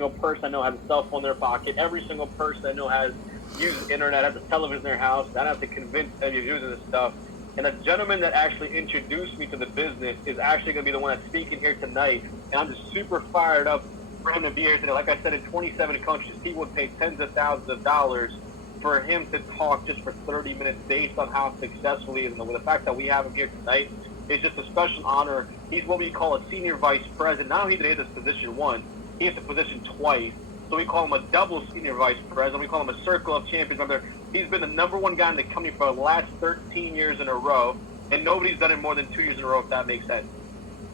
single person I know has a cell phone in their pocket. Every single person I know has used the internet, has a television in their house. I don't have to convince any using this stuff. And a gentleman that actually introduced me to the business is actually going to be the one that's speaking here tonight. And I'm just super fired up for him to be here today. Like I said, in 27 countries, people would pay tens of thousands of dollars for him to talk just for 30 minutes based on how successful he is. And with the fact that we have him here tonight, it's just a special honor. He's what we call a senior vice president. Not only did he hit this position once, he hit the position twice. So we call him a double senior vice president. We call him a circle of champions member. He's been the number one guy in the company for the last 13 years in a row, and nobody's done it more than 2 years in a row, if that makes sense.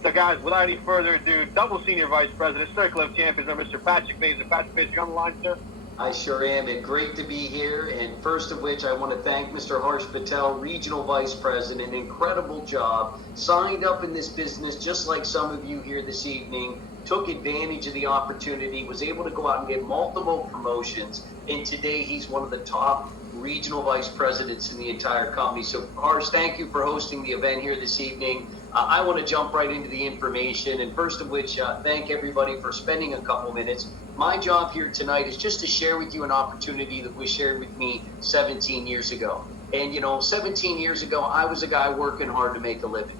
So, guys, without any further ado, double senior vice president, circle of champions member, Mr. Patrick Baser. Patrick Baser, you on the line, sir? I sure am, and great to be here. And first of which, I want to thank Mr. Harsh Patel, Regional Vice President. Incredible job. Signed up in this business just like some of you here this evening. Took advantage of the opportunity, was able to go out and get multiple promotions. And today, he's one of the top regional vice presidents in the entire company. So, Harsh, thank you for hosting the event here this evening. I want to jump right into the information, and first of which, thank everybody for spending a couple minutes. My job here tonight is just to share with you an opportunity that was shared with me 17 years ago. And, 17 years ago, I was a guy working hard to make a living,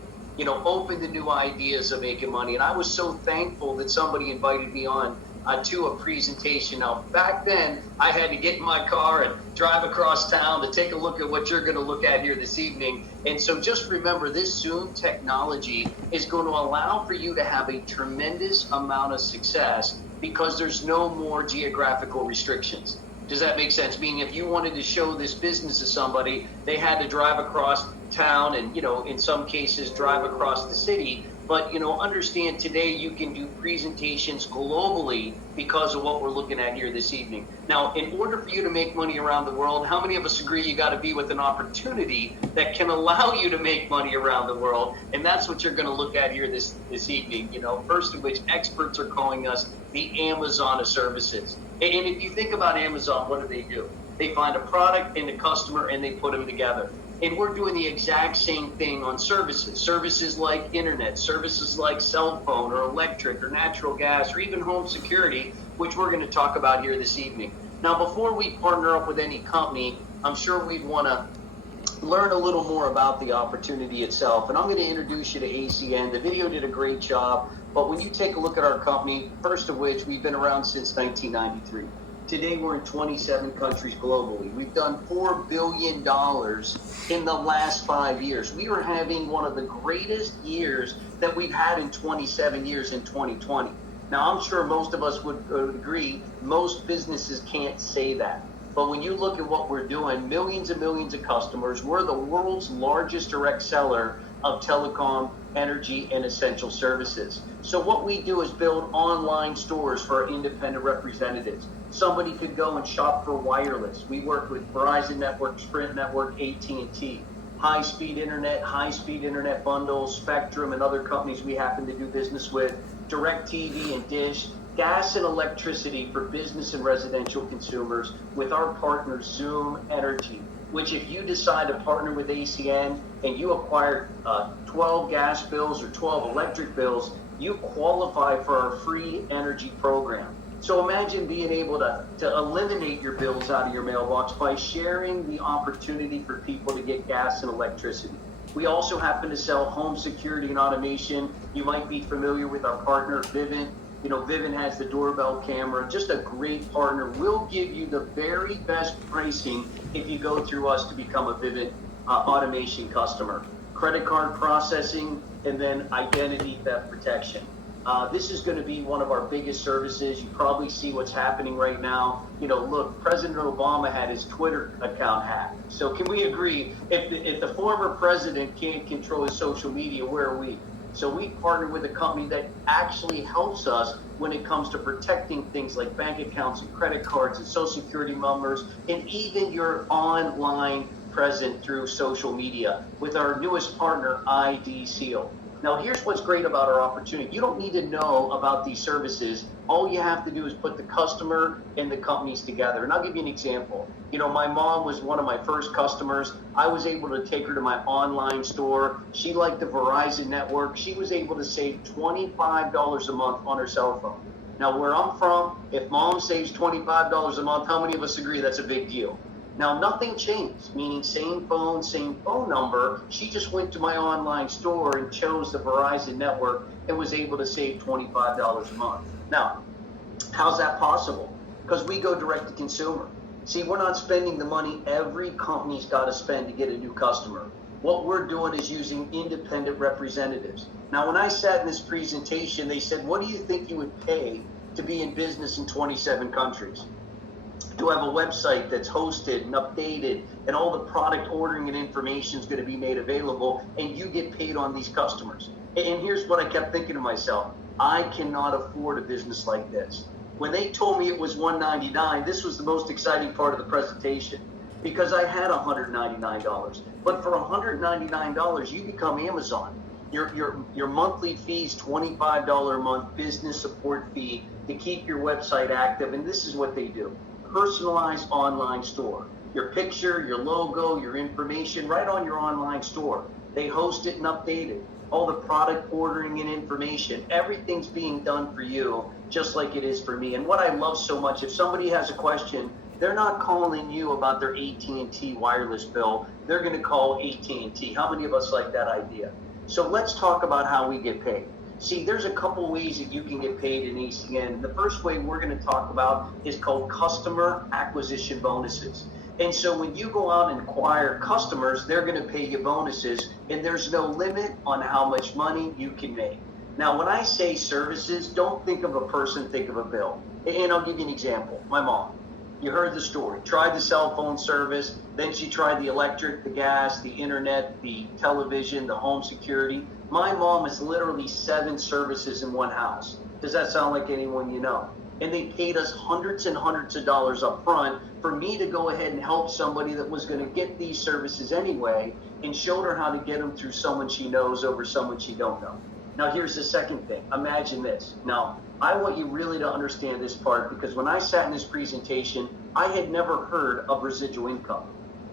open to new ideas of making money. And I was so thankful that somebody invited me on to a presentation. Now, back then, I had to get in my car and drive across town to take a look at what you're going to look at here this evening. And so just remember, this Zoom technology is going to allow for you to have a tremendous amount of success because there's no more geographical restrictions. Does that make sense? Meaning if you wanted to show this business to somebody, they had to drive across town and, in some cases, drive across the city. But, understand today you can do presentations globally because of what we're looking at here this evening. Now, in order for you to make money around the world, how many of us agree you got to be with an opportunity that can allow you to make money around the world? And that's what you're going to look at here this evening. First of which, experts are calling us the Amazon of services. And if you think about Amazon, what do? They find a product and a customer and they put them together. And we're doing the exact same thing on services. Services like internet, services like cell phone or electric or natural gas or even home security, which we're going to talk about here this evening. Now, before we partner up with any company, I'm sure we'd want to learn a little more about the opportunity itself. And I'm going to introduce you to ACN. The video did a great job. But when you take a look at our company, first of which, we've been around since 1993. Today, we're in 27 countries globally. We've done $4 billion in the last 5 years. We are having one of the greatest years that we've had in 27 years in 2020. Now, I'm sure most of us would agree, most businesses can't say that. But when you look at what we're doing, millions and millions of customers, we're the world's largest direct seller of telecom, energy, and essential services. So what we do is build online stores for our independent representatives. Somebody could go and shop for wireless. We work with Verizon Network, Sprint Network, AT&T. High-speed internet bundles, Spectrum, and other companies we happen to do business with. DirecTV and Dish. Gas and electricity for business and residential consumers with our partner Zoom Energy, which if you decide to partner with ACN and you acquire 12 gas bills or 12 electric bills, you qualify for our free energy program. So imagine being able to eliminate your bills out of your mailbox by sharing the opportunity for people to get gas and electricity. We also happen to sell home security and automation. You might be familiar with our partner, Vivint. Vivint has the doorbell camera, just a great partner. We'll give you the very best pricing if you go through us to become a Vivint automation customer. Credit card processing, and then identity theft protection. This is going to be one of our biggest services. You probably see what's happening right now. Look, President Obama had his Twitter account hacked. So can we agree, if the former president can't control his social media, where are we? So we partner with a company that actually helps us when it comes to protecting things like bank accounts and credit cards and social security numbers and even your online presence through social media with our newest partner, ID Seal. Now, here's what's great about our opportunity. You don't need to know about these services. All you have to do is put the customer and the companies together. And I'll give you an example. My mom was one of my first customers. I was able to take her to my online store. She liked the Verizon network. She was able to save $25 a month on her cell phone. Now, where I'm from, if mom saves $25 a month, how many of us agree that's a big deal? Now, nothing changed, meaning same phone number. She just went to my online store and chose the Verizon network and was able to save $25 a month. Now, how's that possible? Because we go direct to consumer. See, we're not spending the money every company's got to spend to get a new customer. What we're doing is using independent representatives. Now, when I sat in this presentation, they said, what do you think you would pay to be in business in 27 countries? To have a website that's hosted and updated and all the product ordering and information is going to be made available, and you get paid on these customers. And here's what I kept thinking to myself. I cannot afford a business like this. When they told me it was $199, this was the most exciting part of the presentation because I had $199. But for $199, you become Amazon. Your monthly fee is $25 a month business support fee to keep your website active. And this is what they do. Personalized online store. Your picture, your logo, your information right on your online store. They host it and update it. All the product ordering and information, everything's being done for you just like it is for me. And what I love so much, if somebody has a question, they're not calling you about their AT&T wireless bill. They're going to call AT&T. How many of us like that idea? So let's talk about how we get paid. See, there's a couple ways that you can get paid in ACN. The first way we're going to talk about is called customer acquisition bonuses. And so when you go out and acquire customers, they're going to pay you bonuses, and there's no limit on how much money you can make. Now, when I say services, don't think of a person, think of a bill. And I'll give you an example. My mom, you heard the story, tried the cell phone service, then she tried the electric, the gas, the internet, the television, the home security. My mom is literally 7 services in one house. Does that sound like anyone you know? And they paid us hundreds and hundreds of dollars up front for me to go ahead and help somebody that was going to get these services anyway, and showed her how to get them through someone she knows over someone she don't know. Now, here's the second thing. Imagine this. Now, I want you really to understand this part, because when I sat in this presentation, I had never heard of residual income.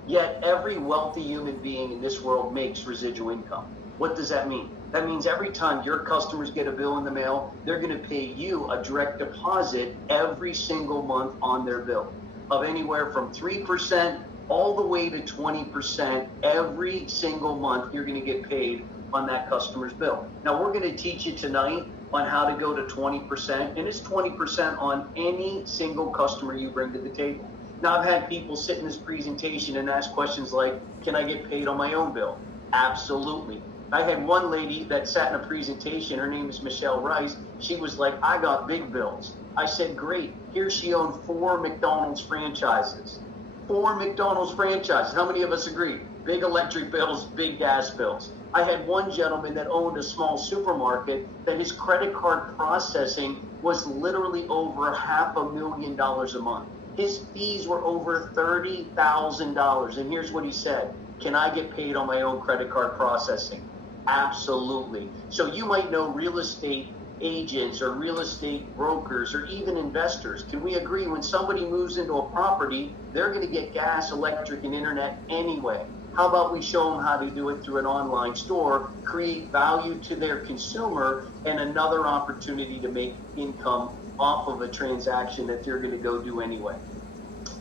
Yet every wealthy human being in this world makes residual income. What does that mean? That means every time your customers get a bill in the mail, they're going to pay you a direct deposit every single month on their bill of anywhere from 3% all the way to 20% every single month. You're going to get paid on that customer's bill. Now, we're going to teach you tonight on how to go to 20%, and it's 20% on any single customer you bring to the table. Now, I've had people sit in this presentation and ask questions like, can I get paid on my own bill? Absolutely. I had one lady that sat in a presentation, her name is Michelle Rice. She was like, I got big bills. I said, great. Here she owned 4 McDonald's franchises. 4 McDonald's franchises. How many of us agree? Big electric bills, big gas bills. I had one gentleman that owned a small supermarket that his credit card processing was literally over $500,000 a month. His fees were over $30,000. And here's what he said. Can I get paid on my own credit card processing? Absolutely. So you might know real estate agents or real estate brokers or even investors. Can we agree when somebody moves into a property, they're going to get gas, electric, and internet anyway? How about we show them how to do it through an online store, create value to their consumer, and another opportunity to make income off of a transaction that they're going to go do anyway.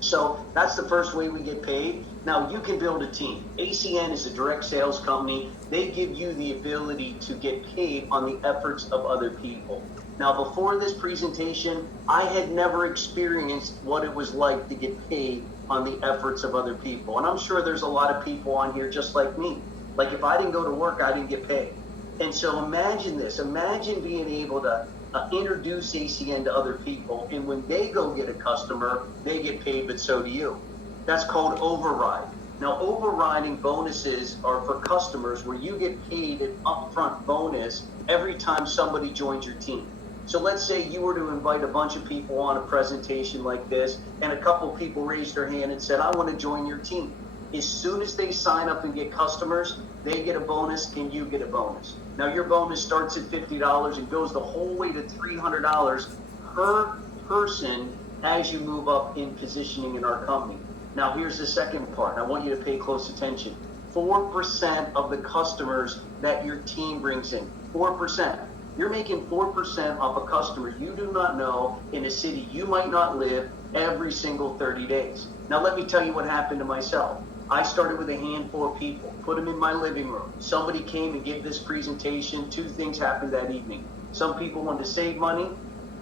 So that's the first way we get paid. Now, you can build a team. ACN is a direct sales company. They give you the ability to get paid on the efforts of other people. Now, before this presentation, I had never experienced what it was like to get paid on the efforts of other people. And I'm sure there's a lot of people on here just like me. Like, if I didn't go to work, I didn't get paid. And so imagine this. Imagine being able to introduce ACN to other people, and when they go get a customer, they get paid, but so do you. That's called override. Now, overriding bonuses are for customers where you get paid an upfront bonus every time somebody joins your team. So let's say you were to invite a bunch of people on a presentation like this, and a couple people raised their hand and said, I want to join your team. As soon as they sign up and get customers, they get a bonus and you get a bonus. Now, your bonus starts at $50 and goes the whole way to $300 per person as you move up in positioning in our company. Now, here's the second part. I want you to pay close attention. 4% of the customers that your team brings in, 4%. You're making 4% off a customer you do not know in a city you might not live every single 30 days. Now, let me tell you what happened to myself. I started with a handful of people, put them in my living room. Somebody came and gave this presentation. Two things happened that evening. Some people wanted to save money,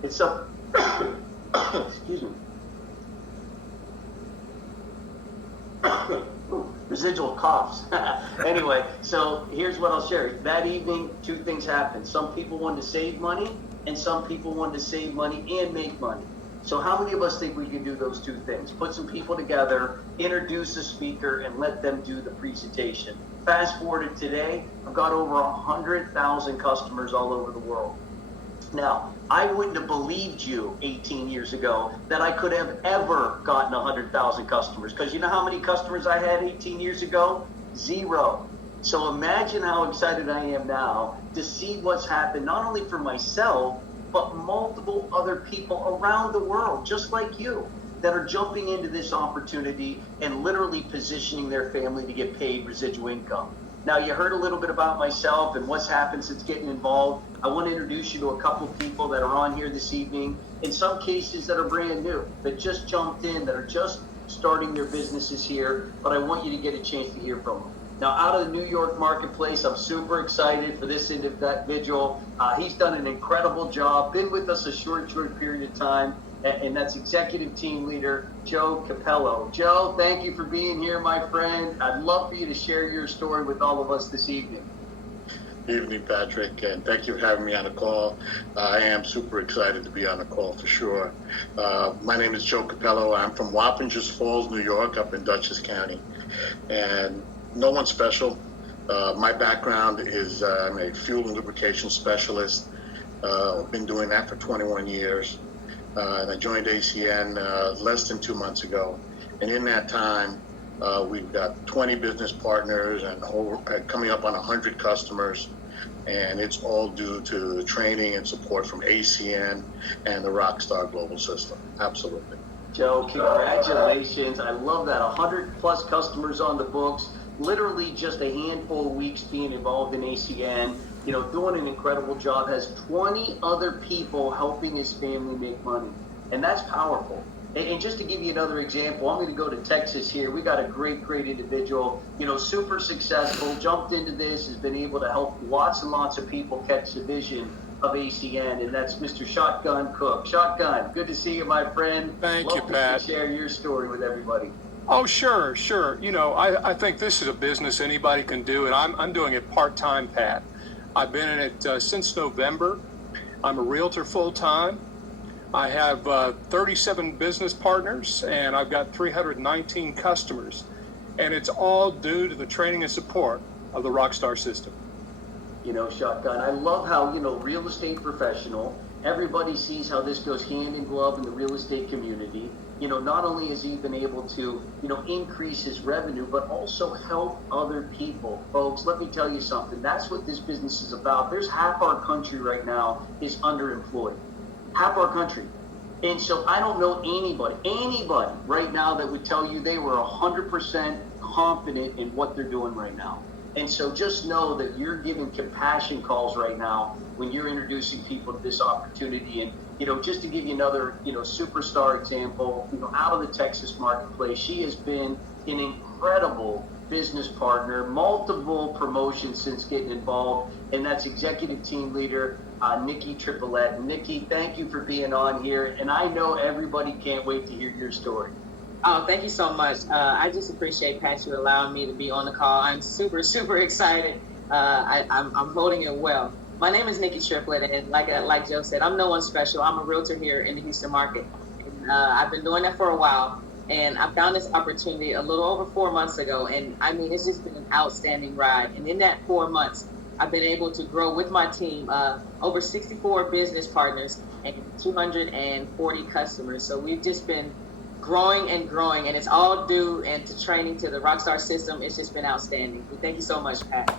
and some, excuse me, residual coughs. Anyway, so here's what I'll share. That evening, two things happened. Some people wanted to save money, and some people wanted to save money and make money. So how many of us think we can do those two things? Put some people together, introduce a speaker, and let them do the presentation. Fast forward to today, I've got over 100,000 customers all over the world. Now, I wouldn't have believed you 18 years ago that I could have ever gotten 100,000 customers. Because you know how many customers I had 18 years ago? Zero. So imagine how excited I am now to see what's happened, not only for myself, but multiple other people around the world, just like you, that are jumping into this opportunity and literally positioning their family to get paid residual income. Now, you heard a little bit about myself and what's happened since getting involved. I want to introduce you to a couple of people that are on here this evening, in some cases that are brand new, that just jumped in, that are just starting their businesses here, but I want you to get a chance to hear from them. Now, out of the New York marketplace, I'm super excited for this individual. He's done an incredible job, been with us a short period of time, and that's Executive Team Leader Joe Capello. Joe, thank you for being here, my friend. I'd love for you to share your story with all of us this evening. Good evening, Patrick, and thank you for having me on the call. I am super excited to be on the call for sure. My name is Joe Capello. I'm from Wappingers Falls, New York, up in Dutchess County, and no one special. My background is I'm a fuel and lubrication specialist. I've been doing that for 21 years. And I joined ACN less than 2 months ago. And in that time, we've got 20 business partners and coming up on 100 customers. And it's all due to the training and support from ACN and the Rockstar Global System. Absolutely. Joe, congratulations. I love that. 100 plus customers on the books, literally just a handful of weeks being involved in ACN, you know, doing an incredible job, has 20 other people helping his family make money. And that's powerful. And just to give you another example, I'm going to go to Texas here. We got a great individual, you know, super successful, jumped into this, has been able to help lots and lots of people catch the vision of ACN, and that's Mr. Shotgun Cook. Shotgun, good to see you, my friend. Thank you, Pat. To share your story with everybody. Oh, sure. You know, I think this is a business anybody can do, and I'm doing it part-time, Pat. I've been in it since November. I'm a realtor full-time. I have 37 business partners, and I've got 319 customers. And it's all due to the training and support of the Rockstar system. You know, Shotgun, I love how, you know, real estate professional, everybody sees how this goes hand in glove in the real estate community. You know, not only has he been able to, you know, increase his revenue, but also help other people. Folks, let me tell you something. That's what this business is about. There's half our country right now is underemployed. Half our country. And so I don't know anybody right now that would tell you they were 100% confident in what they're doing right now. And so just know that you're giving compassion calls right now when you're introducing people to this opportunity. And, you know, just to give you another, you know, superstar example, you know, out of the Texas marketplace, she has been an incredible business partner, multiple promotions since getting involved, and that's Executive Team Leader Nikki Triplette. Nikki, thank you for being on here, and I know everybody can't wait to hear your story. Oh, thank you so much. I just appreciate, Pat, you allowing me to be on the call. I'm super excited. I'm holding it well. My name is Nikki Triplette, and like Joe said, I'm no one special. I'm a realtor here in the Houston market. And, I've been doing that for a while, and I found this opportunity a little over 4 months ago, and I mean, it's just been an outstanding ride. And in that 4 months, I've been able to grow with my team over 64 business partners and 240 customers. So we've just been growing, and it's all due and to training to the Rockstar system. It's just been outstanding. Thank you so much, Pat.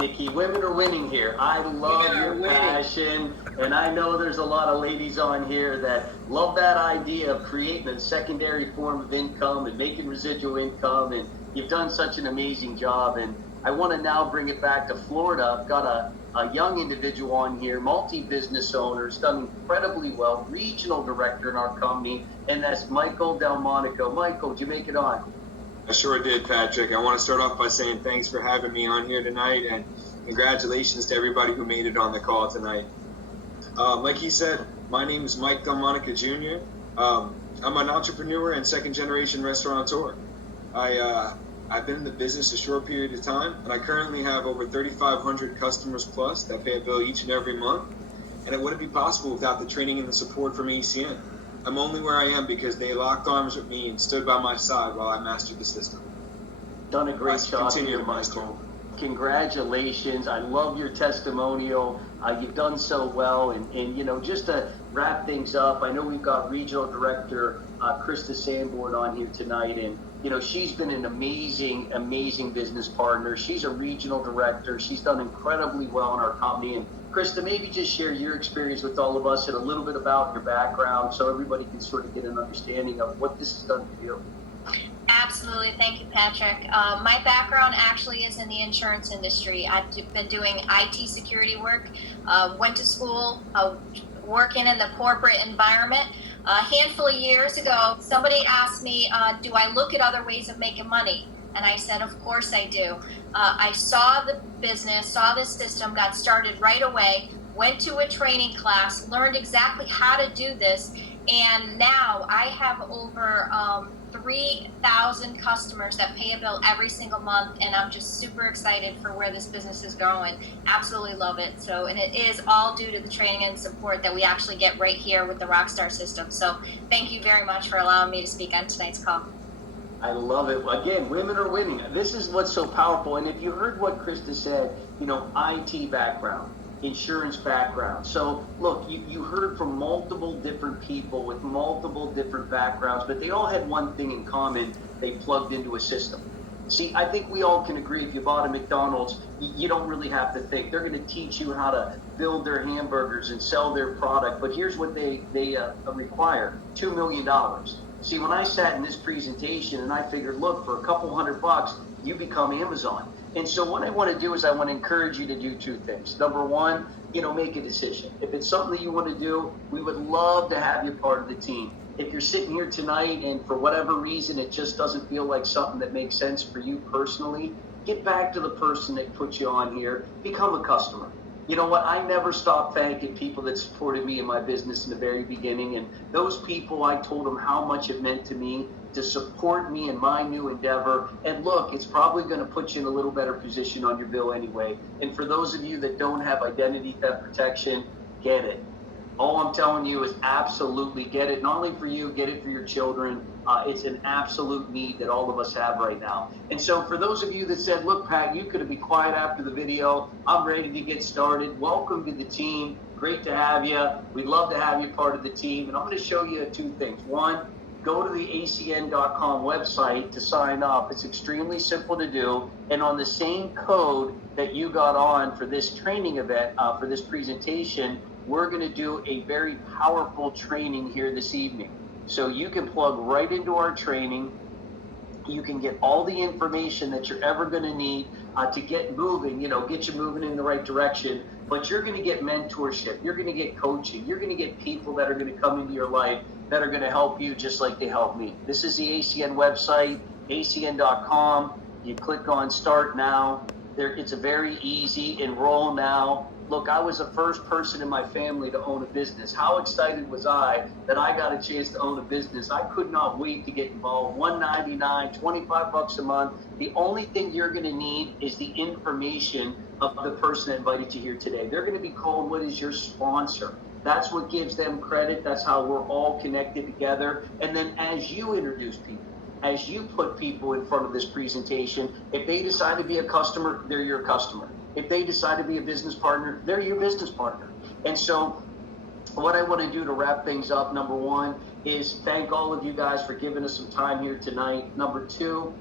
Nikki, women are winning here. I love your passion, and I know there's a lot of ladies on here that love that idea of creating a secondary form of income and making residual income, and you've done such an amazing job. And I want to now bring it back to Florida. I've got a young individual on here, multi-business owner, has done incredibly well, regional director in our company, and that's Michael Delmonico. Michael, did you make it on? I sure did, Patrick. I want to start off by saying thanks for having me on here tonight, and congratulations to everybody who made it on the call tonight. Like he said, my name is Mike Delmonica Jr. I'm an entrepreneur and second-generation restaurateur. I've been in the business a short period of time, and I currently have over 3,500 customers plus that pay a bill each and every month, and it wouldn't be possible without the training and the support from ACN. I'm only where I am because they locked arms with me and stood by my side while I mastered the system. Done a great job here, Michael. Congratulations. I love your testimonial. You've done so well. And you know, just to wrap things up, I know we've got Regional Director Krista Sanborn on here tonight. And, you know, she's been an amazing, amazing business partner. She's a Regional Director. She's done incredibly well in our company. And Krista, maybe just share your experience with all of us and a little bit about your background so everybody can sort of get an understanding of what this has done for you. Absolutely. Thank you, Patrick. My background actually is in the insurance industry. I've been doing IT security work, went to school, working in the corporate environment. A handful of years ago, somebody asked me, do I look at other ways of making money? And I said, of course I do. I saw the business, saw the system, got started right away, went to a training class, learned exactly how to do this. And now I have over 3,000 customers that pay a bill every single month, and I'm just super excited for where this business is going. Absolutely love it. So, and it is all due to the training and support that we actually get right here with the Rockstar system. So thank you very much for allowing me to speak on tonight's call. I love it. Again, women are winning. This is what's so powerful. And if you heard what Krista said, you know, IT background, insurance background. So look, you heard from multiple different people with multiple different backgrounds, but they all had one thing in common. They plugged into a system. See, I think we all can agree if you bought a McDonald's, you don't really have to think. They're going to teach you how to build their hamburgers and sell their product. But here's what they require, $2 million. See, when I sat in this presentation and I figured, look, for a couple $100, you become Amazon. And so what I want to do is I want to encourage you to do two things. Number one, you know, make a decision. If it's something that you want to do, we would love to have you part of the team. If you're sitting here tonight and for whatever reason it just doesn't feel like something that makes sense for you personally, get back to the person that put you on here, become a customer. You know what? I never stopped thanking people that supported me in my business in the very beginning. And those people, I told them how much it meant to me to support me in my new endeavor. And look, it's probably going to put you in a little better position on your bill anyway. And for those of you that don't have identity theft protection, get it. All I'm telling you is absolutely get it. Not only for you, get it for your children. It's an absolute need that all of us have right now. And so for those of you that said, look, Pat, you could be quiet after the video. I'm ready to get started. Welcome to the team. Great to have you. We'd love to have you part of the team. And I'm going to show you two things. One, go to the acn.com website to sign up. It's extremely simple to do. And on the same code that you got on for this training event, for this presentation, we're going to do a very powerful training here this evening. So you can plug right into our training. You can get all the information that you're ever going to need to get moving, you know, get you moving in the right direction. But you're going to get mentorship. You're going to get coaching. You're going to get people that are going to come into your life that are going to help you just like they helped me. This is the ACN website, acn.com. You click on Start Now. It's a very easy enroll now. Look, I was the first person in my family to own a business. How excited was I that I got a chance to own a business? I could not wait to get involved. $199, $25 a month. The only thing you're going to need is the information of the person that invited you here today. They're going to be called what is your sponsor. That's what gives them credit. That's how we're all connected together. And then as you introduce people, as you put people in front of this presentation, if they decide to be a customer, they're your customer. If they decide to be a business partner, they're your business partner. And so what I want to do to wrap things up, number one, is thank all of you guys for giving us some time here tonight. Number two,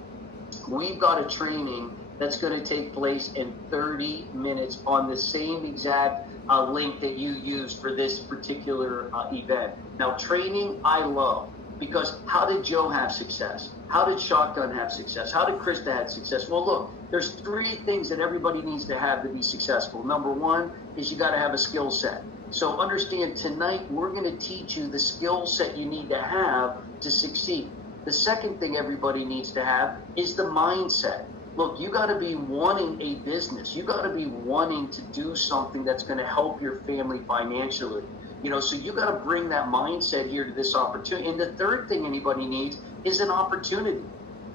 we've got a training that's going to take place in 30 minutes on the same exact link that you used for this particular event. Now, training I love, Because how did Joe have success? How did Shotgun have success? How did Krista have success? Well, look, there's 3 things that everybody needs to have to be successful. Number 1 is you got to have a skill set. So understand, tonight we're going to teach you the skill set you need to have to succeed. The second thing everybody needs to have is the mindset. Look, you got to be wanting a business. You got to be wanting to do something that's going to help your family financially. So you got to bring that mindset here to this opportunity. And the third thing anybody needs is an opportunity.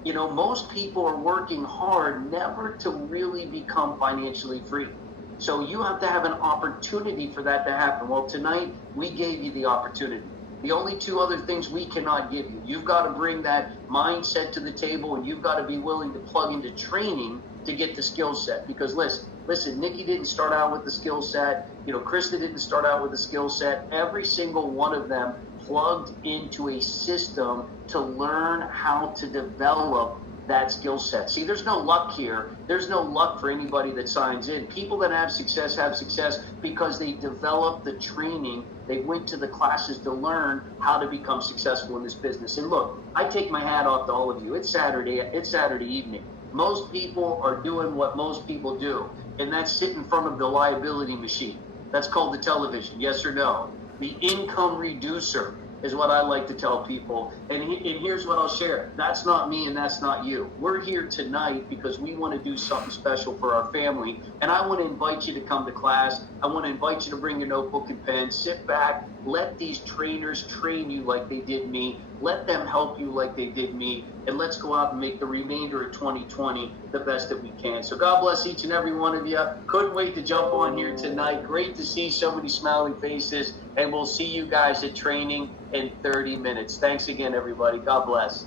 Most people are working hard never to really become financially free. So you have to have an opportunity for that to happen. Well, tonight we gave you the opportunity. The only 2 other things we cannot give you. You've got to bring that mindset to the table, and you've got to be willing to plug into training to get the skill set. Because listen, Nikki didn't start out with the skill set. Krista didn't start out with the skill set. Every single one of them plugged into a system to learn how to develop that skill set. See, there's no luck here. There's no luck for anybody that signs in. People that have success because they developed the training. They went to the classes to learn how to become successful in this business. And look, I take my hat off to all of you. It's Saturday evening. Most people are doing what most people do, and that's sit in front of the liability machine. That's called the television, yes or no? The income reducer is what I like to tell people. And here's what I'll share. That's not me and that's not you. We're here tonight because we want to do something special for our family. And I want to invite you to come to class. I want to invite you to bring your notebook and pen. Sit back. Let these trainers train you like they did me. Let them help you like they did me. And let's go out and make the remainder of 2020 the best that we can. So God bless each and every one of you. Couldn't wait to jump on here tonight. Great to see so many smiling faces. And we'll see you guys at training in 30 minutes. Thanks again, everybody. God bless.